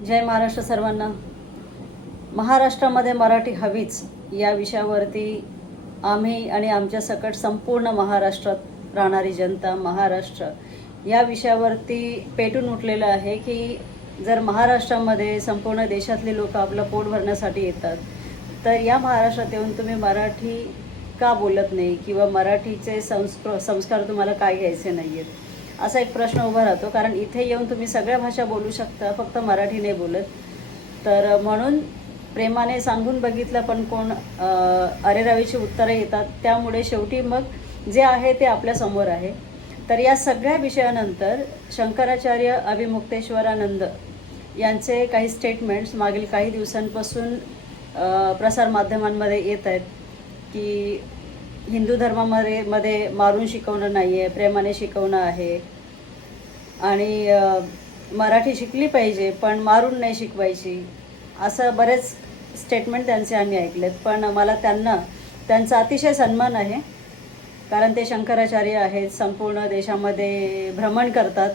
जय महाराष्ट्र सर्वांना. महाराष्ट्रामध्ये मराठी हवीच या विषयावरती आम्ही आणि आमच्या सकट संपूर्ण महाराष्ट्रात राहणारी जनता महाराष्ट्र या विषयावरती पेटून उठलेलं आहे की जर महाराष्ट्रामध्ये संपूर्ण देशातले लोक आपलं पोट भरण्यासाठी येतात तर या महाराष्ट्रात येऊन तुम्ही मराठी का बोलत नाही? किंवा मराठीचे संस्कृ संस्कार तुम्हाला काय घ्यायचे नाही आहेत असा एक प्रश्न उभा राहतो. कारण इथे येऊन तुम्ही सगळ्या भाषा बोलू शकता फक्त मराठी नाही बोलत. तर म्हणून प्रेमाने सांगून बघितलं पण कोण अरेरावीची उत्तरं येतात त्यामुळे शेवटी मग जे आहे ते आपल्यासमोर आहे. तर या सगळ्या विषयानंतर शंकराचार्य अभिमुक्तेश्वरानंद यांचे काही स्टेटमेंट्स मागील काही दिवसांपासून प्रसारमाध्यमांमध्ये येत आहेत की हिंदू धर्मामध्ये मध्ये मारून शिकवणं नाही आहे प्रेमाने शिकवणं आहे. आणि मराठी शिकली पाहिजे पण मारून नाही शिकवायची असं बरेच स्टेटमेंट त्यांचे आम्ही ऐकलेत. पण मला त्यांना त्यांचा अतिशय सन्मान आहे कारण ते शंकराचार्य आहेत संपूर्ण देशामध्ये भ्रमण करतात.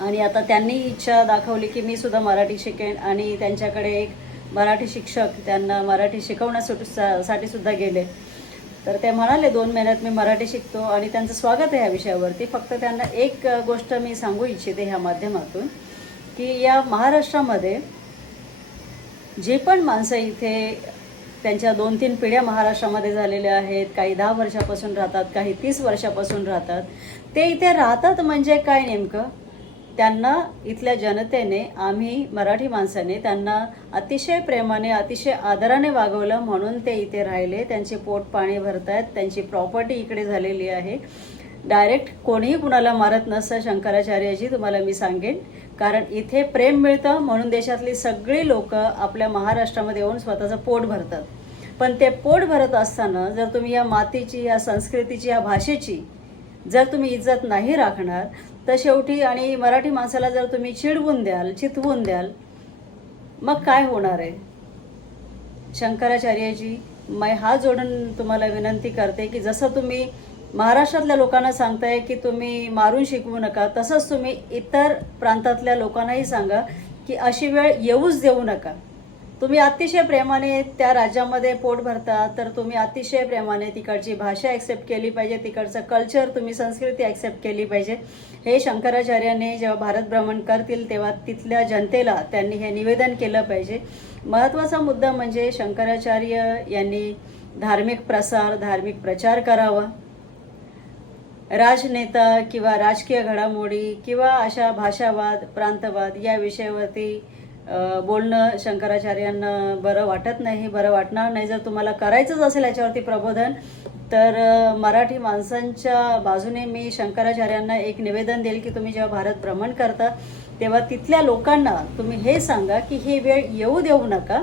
आणि आता त्यांनी इच्छा दाखवली की मी सुद्धा मराठी शिकेन आणि त्यांच्याकडे एक मराठी शिक्षक त्यांना मराठी शिकवण्यासाठी साठी सुद्धा गेले. तर ते म्हणाले दोन महिन्यात मी मराठी शिकतो आणि त्यांचं स्वागत आहे या विषयावरती. फक्त त्यांना एक गोष्ट मी सांगू इच्छिते ह्या माध्यमातून की या महाराष्ट्रामध्ये जे पण माणसं इथे त्यांच्या दोन तीन पिढ्या महाराष्ट्रामध्ये झालेल्या आहेत काही दहा वर्षापासून राहतात काही तीस वर्षापासून राहतात ते इथे राहतात म्हणजे काय नेमकं? त्यांना इथल्या जनतेने आम्ही मराठी माणसाने त्यांना अतिशय प्रेमाने अतिशय आदराने वागवलं म्हणून ते इथे राहिले. त्यांचे पोट पाणी भरतायत त्यांची प्रॉपर्टी इकडे झालेली आहे. डायरेक्ट कोणीही कुणाला मारत नसतं शंकराचार्यजी तुम्हाला मी सांगेन. कारण इथे प्रेम मिळतं म्हणून देशातली सगळी लोक आपल्या महाराष्ट्रामध्ये येऊन स्वतःचं पोट भरतात. पण ते पोट भरत असताना जर तुम्ही या मातीची या संस्कृतीची या भाषेची जर तुम्ही इज्जत नाही राखणार तर शेवटी आणि मराठी माणसाला जर तुम्ही चिडवून द्याल चितवून द्याल मग काय होणार आहे? शंकराचार्यजी मैं हा जोडून तुम्हाला विनंती करते की जसं तुम्ही महाराष्ट्रातल्या लोकांना सांगताय की तुम्ही मारून शिकवू नका तसंच तुम्ही इतर प्रांतातल्या लोकांनाही सांगा की अशी वेळ येऊच देऊ नका. तुम्ही अतिशय प्रेमाने त्या राज्यामध्ये पोट भरता तर तुम्ही अतिशय प्रेमाने तिकडची भाषा ॲक्सेप्ट केली पाहिजे तिकडचं कल्चर तुम्ही संस्कृती ॲक्सेप्ट केली पाहिजे. हे शंकराचार्याने जेव्हा भारत भ्रमण करतील तेव्हा तिथल्या जनतेला त्यांनी हे निवेदन केलं पाहिजे. महत्त्वाचा मुद्दा म्हणजे शंकराचार्य यांनी धार्मिक प्रसार धार्मिक प्रचार करावा. राजनेता किंवा राजकीय घडामोडी किंवा अशा भाषावाद प्रांतवाद या विषयावरती बोलणं शंकराचार्यांना बरं वाटत नाही बरं वाटणार नाही. जर तुम्हाला करायचंच असेल याच्यावरती प्रबोधन तर मराठी माणसांच्या बाजूने मी शंकराचार्यांना एक निवेदन देईल की तुम्ही जेव्हा भारत भ्रमण करता तेव्हा तिथल्या लोकांना तुम्ही हे सांगा की ही वेळ येऊ देऊ नका.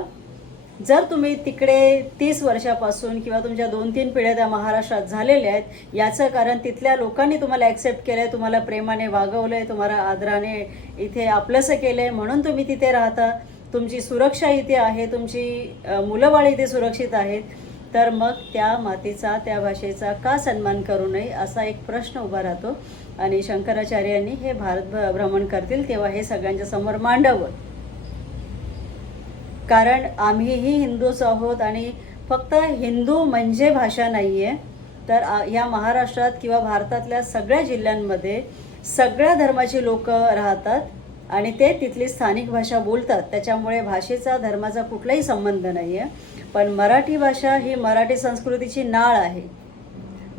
जर तुम्ही तिकडे तीस वर्षापासून किंवा तुमच्या दोन तीन पिढ्या त्या महाराष्ट्रात झालेल्या आहेत याचं कारण तिथल्या लोकांनी तुम्हाला ॲक्सेप्ट केलं आहे तुम्हाला प्रेमाने वागवलं आहे तुम्हाला आदराने इथे आपलंसं केलं आहे म्हणून तुम्ही तिथे राहता. तुमची सुरक्षा इथे आहे तुमची मुलंबाळ इथे सुरक्षित आहेत. तर मग त्या मातीचा त्या भाषेचा का सन्मान करू नये असा एक प्रश्न उभा राहतो. आणि शंकराचार्यांनी हे भारत भ्रमण करतील तेव्हा हे सगळ्यांच्या समोर मांडावं. कारण आम्हीही हिंदूच आहोत आणि फक्त हिंदू म्हणजे भाषा नाही आहे तर या महाराष्ट्रात किंवा भारतातल्या सगळ्या जिल्ह्यांमध्ये सगळ्या धर्माची लोक राहतात आणि ते तिथली स्थानिक भाषा बोलतात. त्याच्यामुळे भाषेचा धर्माचा कुठलाही संबंध नाही आहे पण मराठी भाषा ही मराठी संस्कृतीची नाळ आहे.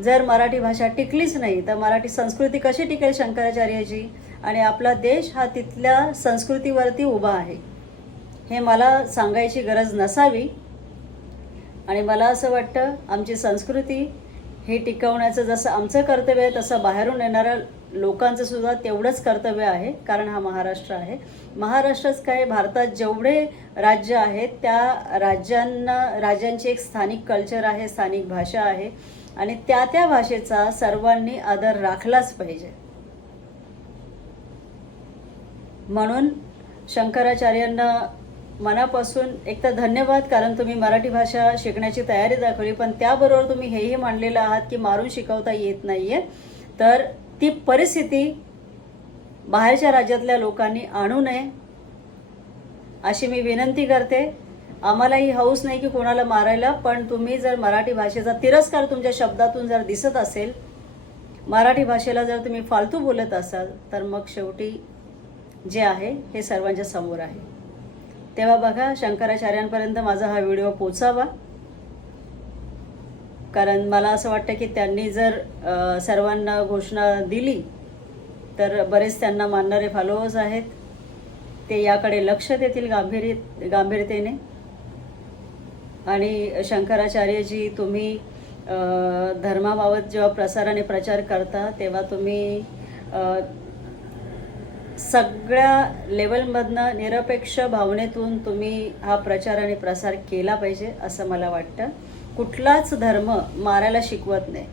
जर मराठी भाषा टिकलीच नाही तर मराठी संस्कृती कशी टिकेल शंकराचार्याची आणि आपला देश हा तिथल्या संस्कृतीवरती उभा आहे. हे मला सांगायची गरज नसावी. आणि मला असं वाटतं आमची संस्कृती हे टिकवण्याचं जसं आमचं कर्तव्य आहे तसं बाहेरून येणाऱ्या लोकांचं सुद्धा तेवढंच कर्तव्य आहे कारण हा महाराष्ट्र आहे. महाराष्ट्रच काय भारतात जेवढे राज्य आहेत त्या राज्यांना राज्यांची एक स्थानिक कल्चर आहे स्थानिक भाषा आहे. आणि त्या त्या भाषेचा सर्वांनी आदर राखलाच पाहिजे. म्हणून शंकराचार्यांना मनापासून एक तर धन्यवाद कारण तुम्ही मराठी भाषा शिकण्याची तयारी दाखवली पण त्याबरोबर तुम्ही हेही मांडलेलं आहात की मारून शिकवता येत नाही आहे तर ती परिस्थिती बाहेरच्या राज्यातल्या लोकांनी आणू नये अशी मी विनंती करते. आम्हाला ही हौस नाही की कोणाला मारायला पण तुम्ही जर मराठी भाषेचा तिरस्कार तुमच्या शब्दातून जर दिसत असेल मराठी भाषेला जर तुम्ही फालतू बोलत असाल तर मग शेवटी जे आहे हे सर्वांच्या समोर आहे. तेव्हा बघा शंकराचार्यांपर्यंत माझा हा व्हिडिओ पोचावा. कारण मला असं वाटतं की त्यांनी जर सर्वांना घोषणा दिली तर बरेच त्यांना मानणारे फॉलोअर्स आहेत. ते याकडे लक्ष देतील गांभीर्य गांभीर्यतेने. आणि शंकराचार्यजी तुम्ही धर्माबाबत जेव्हा प्रसार आणि प्रचार करता तेव्हा तुम्ही सगळ्या लेवलमधनं निरपेक्ष भावनेतून तुम्ही हा प्रचार आणि प्रसार केला पाहिजे असं मला वाटतं. कुठलाच धर्म मारायला शिकवत नाही.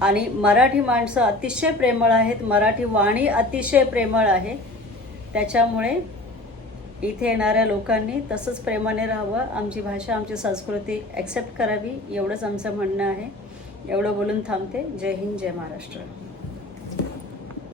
आणि मराठी माणसं अतिशय प्रेमळ आहेत मराठी वाणी अतिशय प्रेमळ आहे. त्याच्यामुळे इथे येणाऱ्या लोकांनी तसंच प्रेमाने राहावं. आमची भाषा आमची संस्कृती ॲक्सेप्ट करावी एवढंच आमचं म्हणणं आहे. एवढं बोलून थांबते. जय हिंद जय महाराष्ट्र.